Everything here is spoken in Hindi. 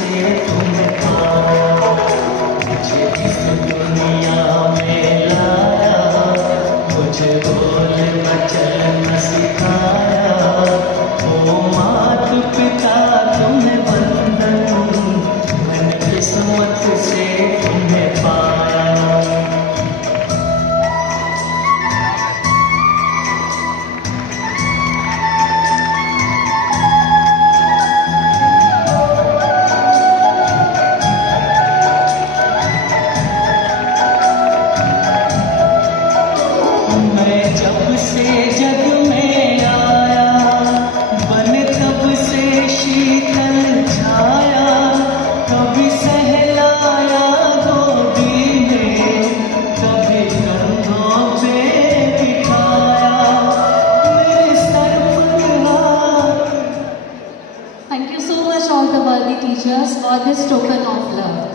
से तुम्हें पाया, मुझे इस दुनिया में लाया, मुझे बोल बचन सिखाया। ओ मात पिता तुम्हें वंदन, मैंने किस्मत से तुम्हें पाया। मैं जब से जग में आया, बन तब से शीतल छाया, कभी सहलाया गोदी में, कभी कंधों पे बिठाया, मेरे सर पर हाथ। Thank you so much all the worthy teachers for this token of love.